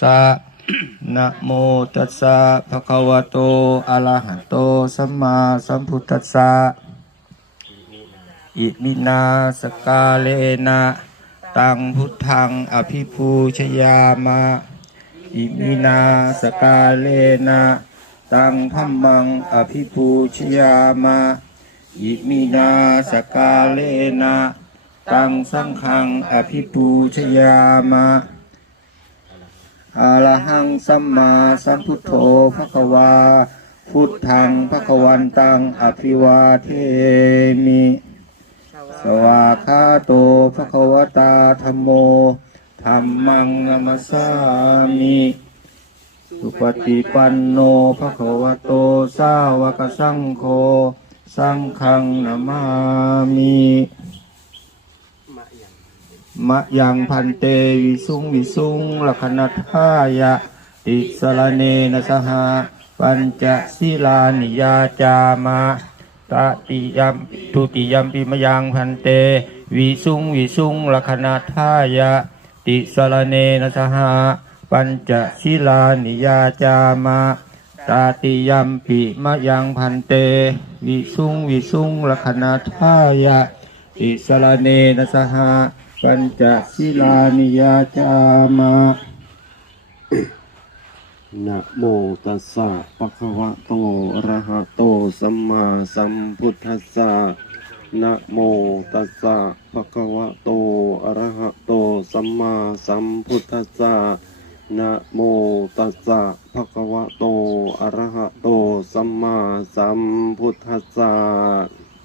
สะนะโมตัสสะภะคะวะโตอะระหะโตสัมมาสัมพุทธัสสะอิมินาสกาเลนะตังพุทธังอภิปูชยามะอิมินาสกาเลนะตังธัมมังอภิปูชยามะอิมินาสกาเลนะตังสังฆังอภิปูชยามะ อะระหังสัมมาสัมพุทโธภะคะวา พุทธังภะคะวันตังอภิวาเทมิ สวาคาโตภะคะวตาธัมโมธัมมังนัมสสามิสุปฏิปันโนภะคะวะโตสาวกสังโฆ สังฆังนามามิ มะยังพันเตวิสุงวิสุงลัคนัทายะติสรเนนะสหะปัญจศีลานิยาจามะตติยัมทุติยัมปิมยังพันเตวิสุงวิสุงลัคนัทายะ ติสรเนนะสหะปัญจศีลานิยาจามะตติยัมปิมยังพันเต วิสุงวิสุงลัคนัทายะ ติสรเนนะสหะ ปัญจศีลานิยาจามะนะโมตัสสะปะคะวะโตอะระหะโตสัมมาสัมพุทธัสสะนะโมตัสสะปะคะวะโตอะระหะโตสัมมาสัมพุทธัสสะนะโมตัสสะภะคะวะโตอะระหะโตสัมมาสัมพุทธัสสะ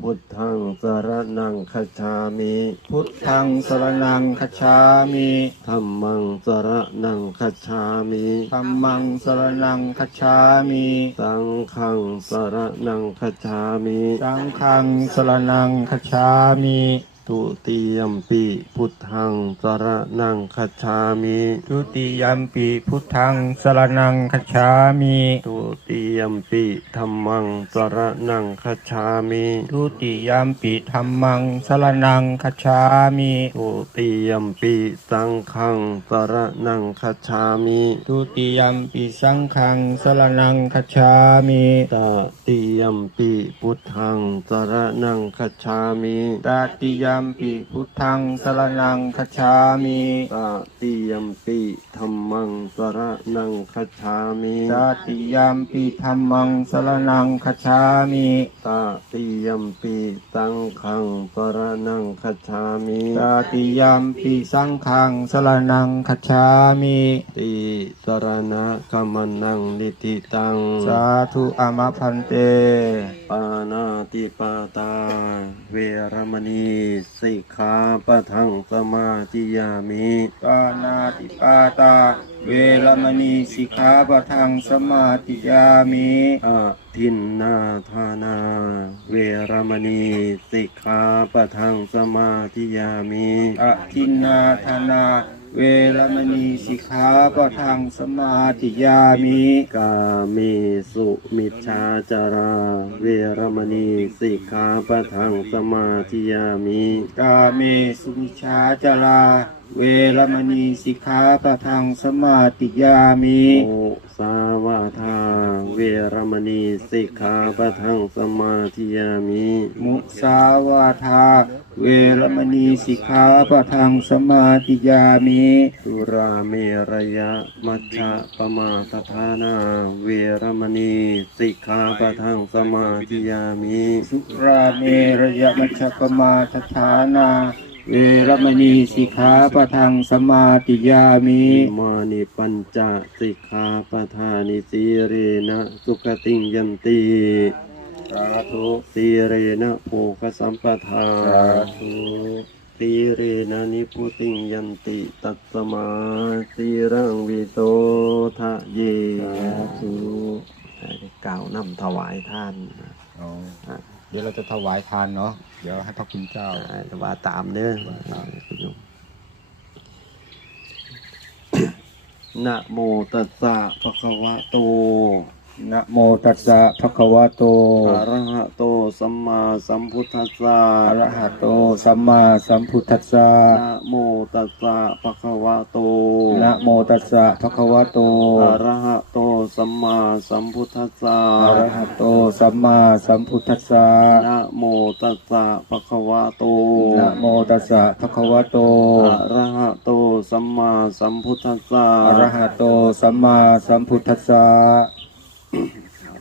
พุทธังสรณังคัจฉามิพุทธังสรณังคัจฉามิธัมมังสรณังคัจฉามิธัมมังสรณังคัจฉามิสังฆังสรณังคัจฉามิสังฆังสรณังคัจฉามิ ทุติยมปิพุทธังสรณังคัจฉามิทุติยัมปิพุทธังสรณังคัจฉามิทุติยมปิธัมมังสรณังคัจฉามิทุติยัมปิธรรมังสรณังคัจฉามิทุติยมปิสังฆังสรณังคัจฉามิทุติยัมปิสังฆังสรณังคัจฉามิตติยมปิพุทธังสรณังคัจฉามิตติยัมปิพุทธังสรณังคัจฉามิตติยมปิธัมมังสรณังคัจฉามิตติยัมปิธรรมังสรณังคัจฉามิตติยมปิสังฆังสรณังคัจฉามิตติยัมปิสังฆังสรณังคัจฉามิติสรณะกัมนังนิติตังสาธุอามะพันเตปานาติปาตาเวรมณีสิกขาปะทังสมาธิยามิปานาติปาตา เวรมณีสิกขาปะทังสมาติยามิอา ทินนาทานา เวรมณีสิกขาปะทังสมาธิยามิอะทินนาธนา เวรมณีสิกขาปะทังสมาติยามิ กาเมสุมิชฌาจารา เวรมณีสิกขาปะทังสมาธิยามิ กาเมสุมิชาจาราเวรมณีสิกขาปะทังสมาติยามิโอสาวาทาเวรมณีสิกขาปะทังสมาธิยามิมุสาวาทาเวรมณีสิกขาปะทังสมาติยามิสุราเมระยะมัชฌะปมาสทานาเวรมณีสิกขาปะทังสมาธิยามิสุราเมระยะมัชฌปมาทฐานา เวรมณีสิกขาปะทังสมาติยามิ อิมานิปัญจสิกขาปทานิสีเรนะสุขติงยันติสาธุสีเรนะโภคสัมปทาสาธุสีเรนะนิพุติงยันติตัตตมาสีรังวิโตทะเยสาธุกล่าวนำถวายท่าน อ๋อเเดี๋ยวเราจะถวายทานเนาะเดี๋ยวให้พระคุณเจ้าแว่าตามเด้อนะโมตัสสะภะคะวะโต นะโมตัสสะภะคะวะโต อะระหะโตสัมมาสัมพุทธัสสะอะระหะโต สัมมาสัมพุทธัสสะนะโมตัสสะภะคะวะโตนะโมตัสสะภะคะวะโต อะระหะโตสัมมาสัมพุทธัสสะอะระหะโต สัมมาสัมพุทธัสสะนะโมตัสสะภะคะวะโตนะโมตัสสะภะคะวะโต อะระหะโตสัมมาสัมพุทธัสสะอะระหะโต สัมมาสัมพุทธัสสะ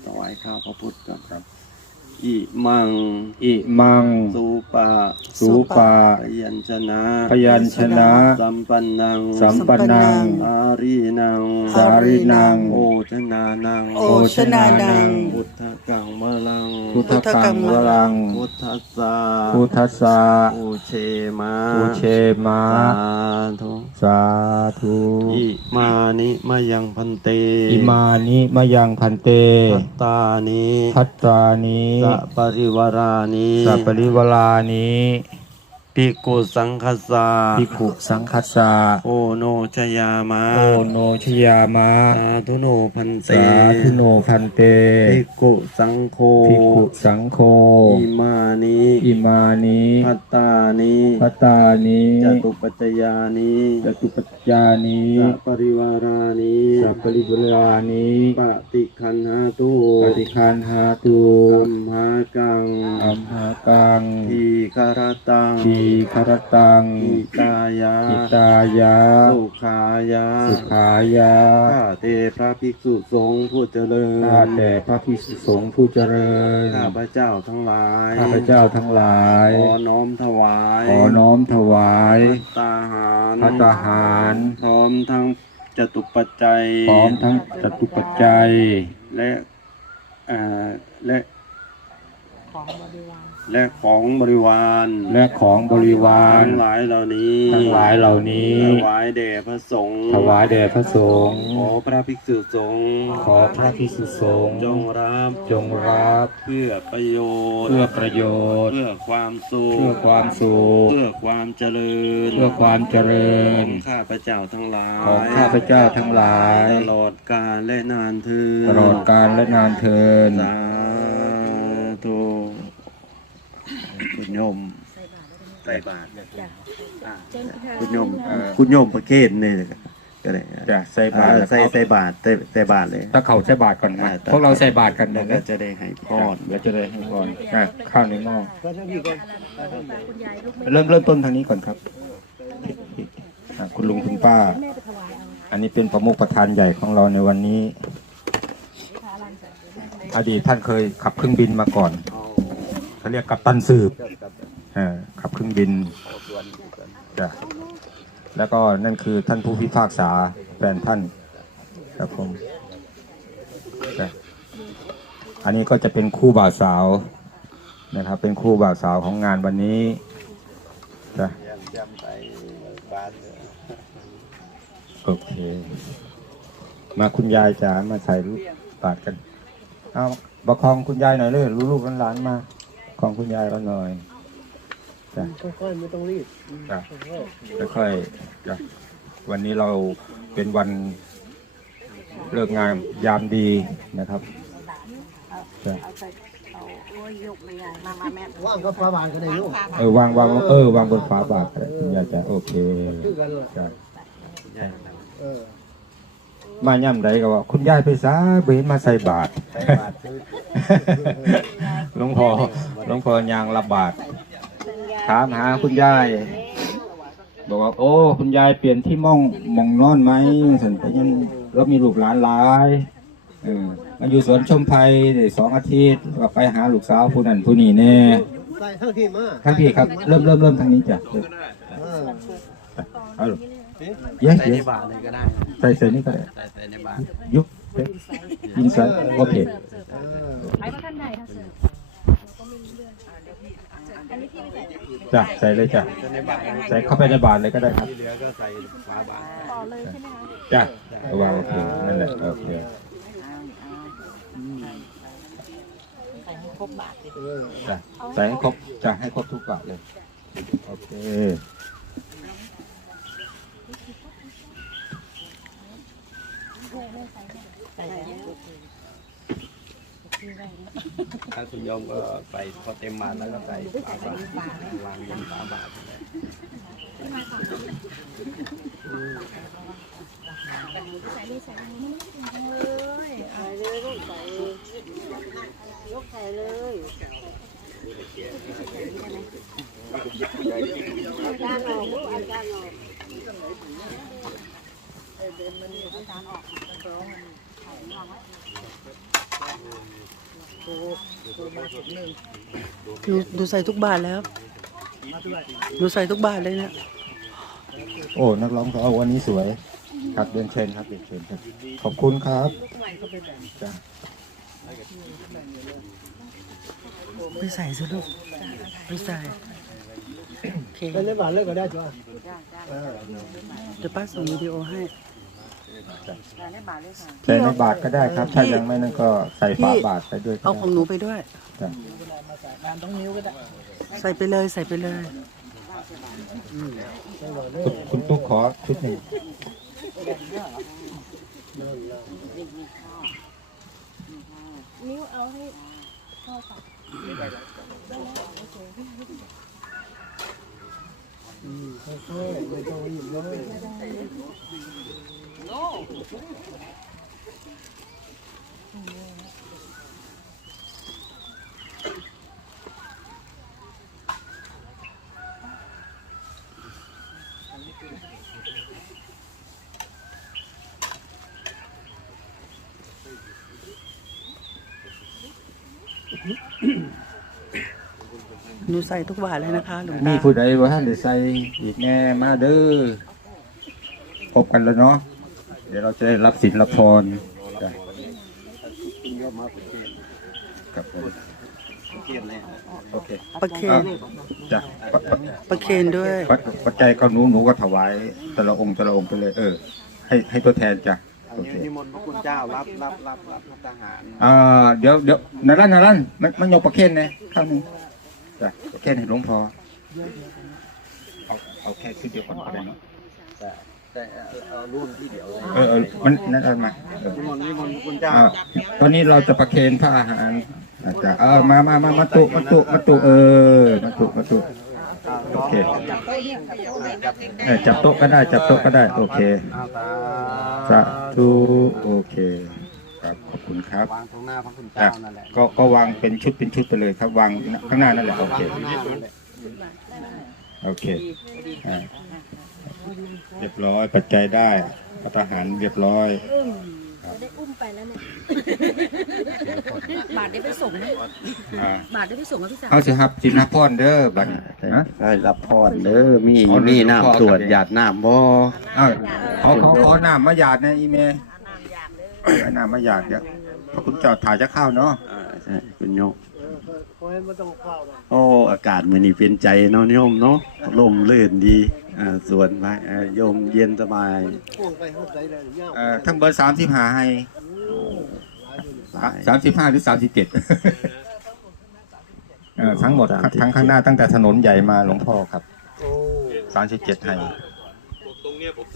ถวายข้าวพระพุทธก่อนครับ อิมัง อิมัง สุปะสูปาพยัญชนะพยัญชนะ สัมปันนัง สัมปันนัง อารีนัง สารินัง โอชนานัง โอชนานัง พุทธกังวลัง พุทธกังวรัง พุทธัสสะพุทธัสสะอุเชมาอุเชมา สาธุ สาธุ อิมานิมายังพันเต อิมานิมะยังพันเตพัตตานิพัตตานิสัปริวารานิสัปปริวลานิ ปิกุสังคสาภิกขุสังคัสสะโอโนชยามาโอโนชยามะสาธุโนพันเตสาธุโนพันเตภิกขุสังโฆภิกขุสังโฆอิมานิอิมานิพัตตานิพัตตานิจตุปัจจยานิจตุปัจจานิสัปริวารานิสัพปริวลานิปฏิคันหาตุปฏิคานหาตุอัมหากังอัมหากังทีคารตังทีคารตังอิตายาอิตายะสุขายา สุขายะข้าเทพระภิกษุสงฆ์ผู้เจริญข้าแต่พระภิกษุสงฆ์ผู้เจริญข้าพระเจ้าทั้งหลายข้าพเจ้าทั้งหลาย ขอน้อมถวาย ขอน้อมถวายตาหารพระตาหาร พร้อมทั้งจตุปัจจัย พร้อมทั้งจตุปัจจัย และเอ่อและ และของบริวารและของบริวารทั้งหลายเหล่านี้ทั้งหลายเหล่านี้ถวายแด่พระสงฆ์ถวายแด่พระสงฆ์ขอพระภิกษุสงฆ์ขอพระภิกษุสงฆ์จงรับจงรับเพื่อประโยชน์เพื่อประโยชน์ เพื่อความสุขเพื่อความสุขเพื่อความเจริญ เพื่อความเจริญของข้าพระเจ้าทั้งหลายของข้าพเจ้าทั้งหลาย ตลอดกาลและนานเทืนตลอดกาลและนานเทิน สาธุคุณ โยมใส่บาตรอ่าคุณโยมคุณโยมประเคนนี่ก็ได้จะใส่บาตรอ่ใส่ใส่บาตรใส่ใส่บาตรเลย ถ้าเขาใส่บาตรก่อนมาอ่าพวกเราใส่บาตรกันแล้นะวก็จะได้ให้พรแล้วจะได้ให้ก่อนอะข้าวในหม้อเริ่มเริ่มต้นทางนี้ก่อนครับอะคุณลุงคุณป้า อันนี้เป็นประมุขประธานใหญ่ของเราในวันนี้ อดีตท่านเคยขับเครื่องบินมาก่อน เขาเรียกกัปตันสืบเออขับเครื่องบินจ้ะแล้วก็นั่นคือท่านผู้พิพากษาแฟนท่านครับผมจ้ะอันนี้ก็จะเป็นคู่บ่าวสาวนะครับ เป็นคู่บ่าวสาวของงานวันนี้จ้ะโอเค มาคุณยายจ๋ามาใส่รูปบาทกัน เอาประคองคุณยายหน่อยเลยลูกๆหลานๆมา ประคองคุณยายเราหน่อยจ้ะค่อยๆไม่ต้องรีบจ้ะค่อยๆจ้ะวันนี้เราเป็นวันเลิกงานยามดีนะครับจ้ะว่างก็ฟ้าบานกันได้ลูกเออวางวางเออวางบนฝาบาทคุณยายจะโอเคคือกันล่ะจ้ะเออ มาย่ำใดก็ว่าคุณยายไปซะเบนมาใส่บาทหลวงพ่อหลวงพ่อยางระบาดถามหาคุณยายบอกว่าโอ้ คุณยายเปลี่ยนที่มองมองนอนไหมสันไปยันเรามีลูกหลานหลายเออมาอยู่สวนชมไผ่ได้สองอาทิตย์ก็ไปหาลูกสาวผู้นั้นผู้นี้แน่ใส่ทั้งที่มาทั้งพี่ครับ เริ่มเริ่มเริ่มทางนี้จ้ะเออเอาลูก เย้ใส่เย้ในบาตรเลยก็ได้ใส่ใส่นี่ก็ได้ใส่ใส่ในบาตรยุบเอ๊ะยินใส่โอเคเออจ้ะใส่เลยจ้ะในบาตรใส่เข้าไปในบาทเลยก็ได้ครับที่เหลือก็ใส่ฝาบาตรจ้ะเอาวางโอเคนั่นแหละโอเคเออจ้ะใส่ให้ครบจ้ะให้ครบทุกบาทเลยโอเค ทางคุณยมก็ใส่พอเต็มมาแล้วก็ใส่ปฝาบาทวางเงินฝาบาทเลยใส่เลยใส่เลยใส่เลยลูกใส่ยกใส่เลยอาจารย์ออกลูกอาจารย์ออก ทุกบาทแล้วหนูใส่ทุกบาทเลยเนี่ยโอ้นักร้องเขาวันนี้สวย ครับเรียนเชิญครับเรียนเชิญครับ ขอบคุณครับจ้ะไปใส่สิลูกไปใส่โอเคเป็นเล่นบาทเลิกก็ได้จ้ะเออเดี๋ยวป้าส่งวิดีโอให้ ใส่ในบาทก็ได้ครับ ถ้ายังไม่นั่นก็ใส่ฝาบาทไปด้วยก็เอาของหได้นูไปด้วยจ้ะใส่ไปเลยใส่ไปเลย คุณคุณตุ๊กขอชุดหนึ่งอืมค่ อยๆไม่ต้องรีบเลย หนูใส่ทุกบาทเลยนะคะหลวงมีตาผู้ใดว่าท่านได้ใส่อีกแน่มาเด้อพบกันแล้วเนาะเดี๋ยวเราจะได้รับสินรับพรจ้ะครับผมเทียบเลยโอเคประเคนอะจ้ะปะปะประเคนด้วยปัจปัจจัยก็หนูหนูก็ถวายแต่ละองค์แต่ละองค์ไปเลย เออ ให้ให้ตัวแทนจ้ะโอเคนิมนต์พระคุณเจ้ารับรับรับรับพระทหารอ่าเดี๋ยวเดี๋ยวนารันนารันมันมันยกประเคนนะข้างหนึง จ้ะประเคนให้หลวงพ่อเอาเอาแค่ชุดเดียวก่อนก็ได้เนาะแต่แต่เอารุ่นที่เดียวเลยเออเออมันนั่นเอามาเออนิมนต์นิมนต์พระคุณเจ้า อ่าตอนนี้เราจะประเคนพระอาหารอาจารย์เออมามามามาตุมาตุมาตุเออมาตุมาตุโอเคเออจับโต๊ะก็ได้จับโต๊ะก็ได้ โอเคอาตาสาธุโอเค ครับขอบคุณครับวางตรงหน้าพระคุณอะเจ้านั่นแหละก็ก็วางเป็นชุดเป็นชุดไปเลยครับ วางข้างหน้านั่นแหละโอเคข้างหน้านั่นแหละโอเคอ่าเรียบร้อยปัจจัยได้พัฒหารเรียบร้อยได้อุ้มไปแล้วเนี่ย บาทได้ไปส่งไหมอ่าบาทได้ไปส่งกับพี่สาวเขาสิครับสินพรเด้อบัดนี้นะ ได้รับพรเด้อมีอ๋อมีรับพรน้ำตรวจหยาดน้ำบ่ เอ้าเขาเขาเขาน้ำมาหยาดนะอีเมย์เอาน้ำมาหยาดเดี๋ยวพระคุณเจ้าถ่ายจะเข้าวเนาะอ่าใช่คุณโยมเพราะฉะนั้นไม่ต้องเข้าหรอกโอ้อากาศมื้อนี้เป็นใจเนาะโยมเนาะลมลื่นดีอ่าส่วนไปอ่าโยมเย็นสบายพ่วงไปห้องใส่เลยเงาเอ่อทั้งเบอร์สามสิบห้าให้สายสามสิบห้าหรือสามสิบเจ็ดเอ่อทั้งหมดทั้งทั้งข้างหน้าตั้งแต่ถนนใหญ่มาหลวงพ่อครับโอ้ สามสิบเจ็ดให้ตร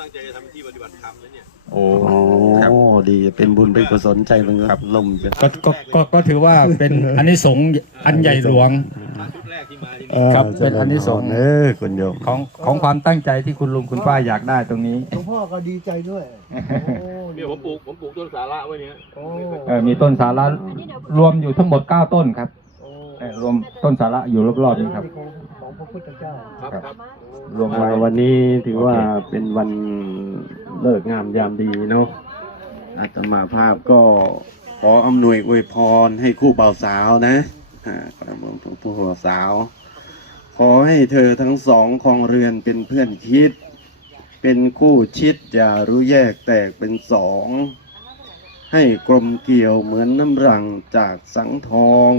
งเนี้ยผมตั้งใจจะทำที่ปฏิบัติธรรมนะเนี่ย โอ้โอ้ครับดีเป็นบุญเป็นกุศลใจมันก็ครับลมจะ ก็ก็ก็ก็ถือว่าเป็นอันนี้สงส์อันใหญ่หลวงชุดแรกที่มาที่เออครับเป็นอานิสงส์ เออคุณโยมของของความตั้งใจที่คุณลุงคุณป้าอยากได้ตรงนี้ หลวงพ่อก็ดีใจด้วย โอ้เนี่ยผมปลูกผมปลูกต้นสาระไว้เนี่ยโอ้เออมีต้นสาระรวมอยู่ทั้งหมดเก้าต้นครับโอ้เออรวมต้นสาระอยู่รอบๆนี้ครับของของ พระพุทธเจ้า ครับครับครับรวมไว้วันนี้ถือว่าโอเคเป็นวันเลิกงามยามดีเนาะอาตมาภาพก็ขออำนวยอวยพรให้คู่บ่าวสาวนะอ่าขออำนวยผู้บ่าวสาว ขอให้เธอทั้งสองครองเรือนเป็นเพื่อนคิด เป็นคู่ชิดอย่ารู้แยกแตกเป็นสอง ให้กลมเกลี่ยวเหมือนน้ำรังจากสังทอง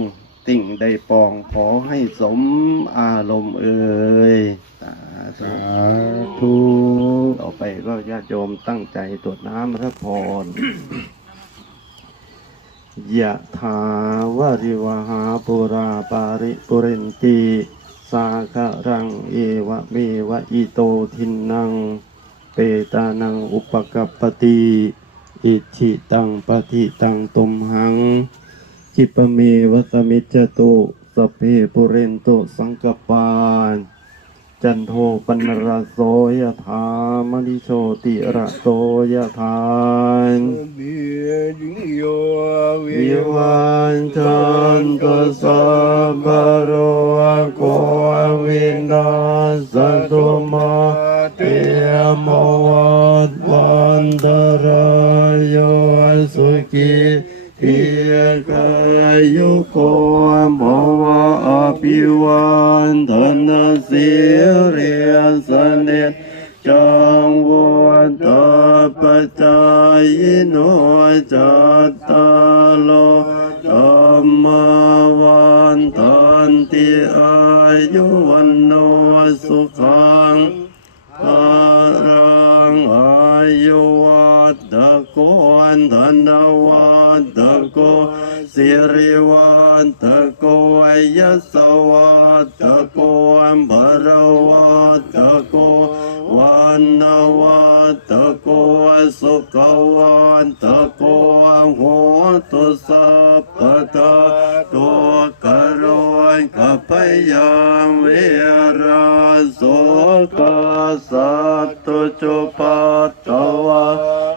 ติ่งได้ปองขอให้สมอารมณ์เอ่ยสาธุสาธุต่อไปก็ญาติโยมตั้งใจตรวจน้ำพระพรยะถาวาริวหาปุราปาริปุเรนตีสาครังเอวะเมวะอิโตทินัง เปตานังอุปกัปปติ อิทิตังปฏิตังตุมหัง คิปเมวัสมิจจตุสเพปุเรนตุสังกปานจันโทปนรโสยถามณิโชติระโสยถานวิวันจันตสัพพะโรโกวินาสตุมาเตมวัฏวันตรายสุขี กายุโกภวะอภิวันธนาสิริสเนจังวัฏปัจายโนจัตตาโลธรรมวันตันติอายุวัน สิริวัตโกอายสวัตโกอัมภรวัตโกวันนวัตโกสุขวันตโกโหตุสัพพทาตัวกโรยกัพยามวิราโสกสัตตุจุปัตตวะ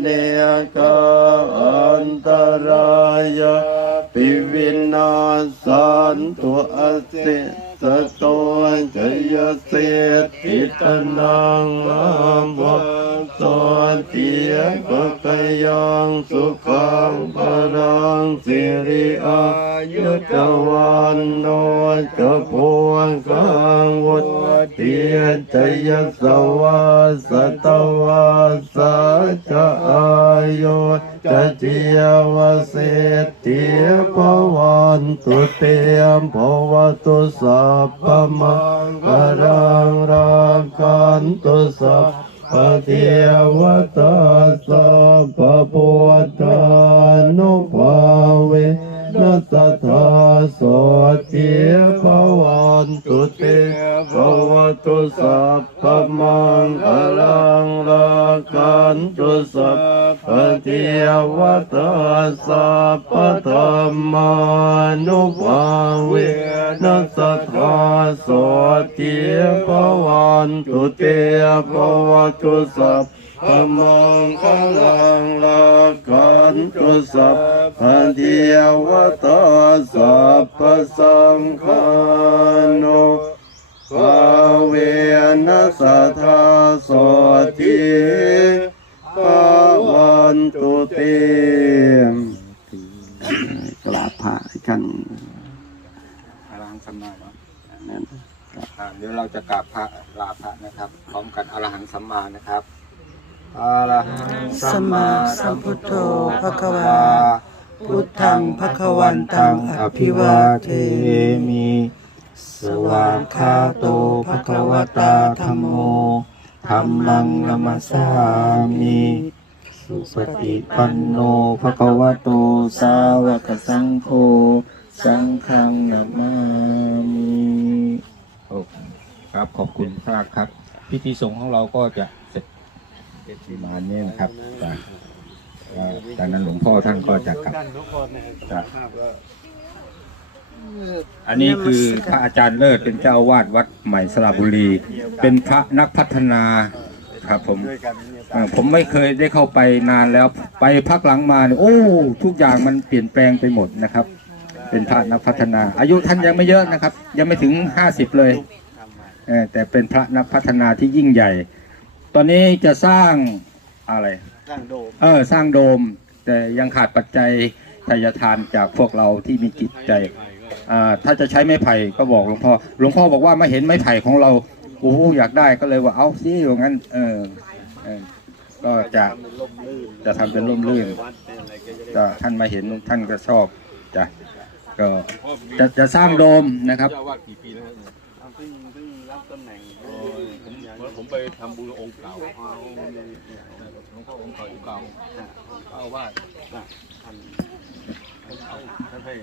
เนกอันตรายาปิวินาสันตุอสิสโตจยเสติตนังอัมวะสนติยปะกยังสุขังปรังสิริอา ยุตวันโนจพวงกังวุติจยสวาสตวาสัจอายุจะจิยวเสติภวันตุเตมภวตุสัพพมังกรังรังกันตุสัพพเทวตาสัพพพุทธานุภาเว นัสธาโสติภวันตุเตภวตุสัพพมังกรังรังกันตุสัพพเทวตาสัพพธรรมานุภาเวนัสธาโสติภวันตุเตภวตุสัพ พมังคลังลากันตุสัพพเทวตาสัพพสังฆานุภาเวนัสธาโสติภวันตุเตกราบพระกันอรหังสัมมาเนาะอ่าเดี๋ยวเราจะกราบพระลาพระนะครับ พร้อมกันอรหังสัมมานะครับ อรหังสัมมาสัมพุทโธภะคะวา พุทธังภะคะวันตังอภิวาเทมิ สวากขาโตภะคะวตาธัมโมธัมมังนัมสสามิ สุปฏิปันโนภะคะวะโตสาวกสังโฆ สังฆังนามามิโอ้ครับขอบคุณมากครับ พิธีสงฆ์ของเราก็จะเสร็จ ประมาณนี้นะครับจากอ่าจากนั้นหลวงพ่อท่านก็จะกลับจะอันนี้คือพระอาจารย์เลิศเป็นเจ้าอาวาดวัดใหม่สระบุรี เป็นพระนักพัฒนาครับผมเอ่อผมไม่เคยได้เข้าไปนานแล้วไปพักหลังมาเนี่ยโอ้ ทุกอย่างมันเปลี่ยนแปลงไปหมดนะครับ เป็นพระนักพัฒนา อายุท่านยังไม่เยอะนะครับ ยังไม่ถึงห้าสิบเลยเออแต่เป็นพระนักพัฒนาที่ยิ่งใหญ่ ตอนนี้จะสร้างอะไร สร้างโดม เออสร้างโดม แต่ยังขาดปัจจัยทายทานจากพวกเราที่มีจิตใจอ่าถ้าจะใช้ไม้ไผ่ก็บอกหลวงพ่อหลวงพ่อบอกว่ามาเห็นไม้ไผ่ของเราโอ้โหอยากได้ก็เลยว่าเอาสิอย่างนั้น เออเออก็จะจะทำเป็นร่มรื่นก็ท่านมาเห็นท่านก็ชอบจะก็จะจะสร้างโดมนะครับ ผมไปทำบุญองค์เก่าหลวงพ่อองค์เก่าองค์เก่าเจ้าวาดท่านท่านให้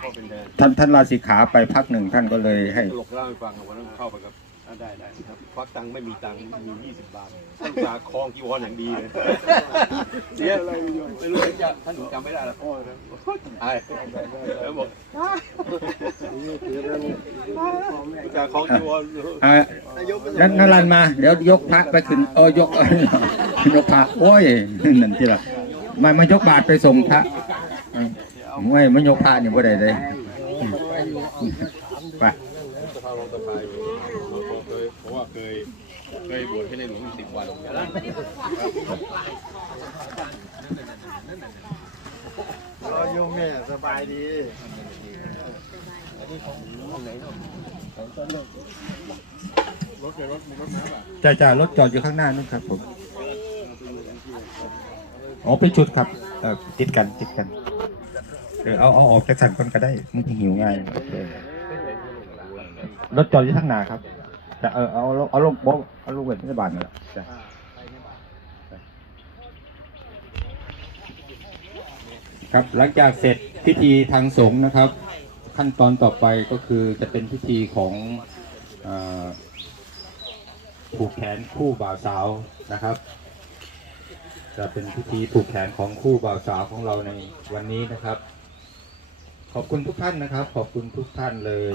พ่อเป็นแดนท่านท่านลาสิกขาไปพักหนึ่งท่านก็เลยให้ ตลกเล่าให้ฟังวันนั้นเข้าไปกับ อ่าได้ได้ครับควักตังค์ไม่มีตังค์มียี่สิบบาทท่านจ่าคลองจีวรอย่างดีเลยเสียอะไรไม่รู้จะท่านหนูจำไม่ได้ละพ่อนะไอ้แล้วบอกจ่าคลองจีวรอ่านั่นนั่นรันมาเดี๋ยวยกพระไปขึ้นเออยกยกพระโอ้ยนั่นที่ละมามายกบาทไปส่งพระไม่ไม่ยกพระนี่บ่ได้เลยไป สภารองสภาอยู่เคยเพราะว่าเคย เคยบวชให้ในหลวงสิบวันรอโยมแม่สบายดีจ้าจ้ารถจอดอยู่ข้างหน้านู่นครับผมอ๋อเป็นชุดครับเออติดกันติดกันเออเอาเอาออกจากสันคนก็ได้มันหิวง่ายรถจอดอยู่ข้างหน้าครับ จะเออเอาเอาเอาลงบเอาลงเวทพยาบาลนั่นแหละจ้ะครับหลังจากเสร็จพิธีทางสงฆ์นะครับ ขั้นตอนต่อไปก็คือจะเป็นพิธีของเอ่อผูกแขนคู่บ่าวสาวนะครับ จะเป็นพิธีผูกแขนของคู่บ่าวสาวของเราในวันนี้นะครับ ขอบคุณทุกท่านนะครับ ขอบคุณทุกท่านเลย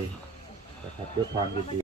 นะครับด้วยความยินดี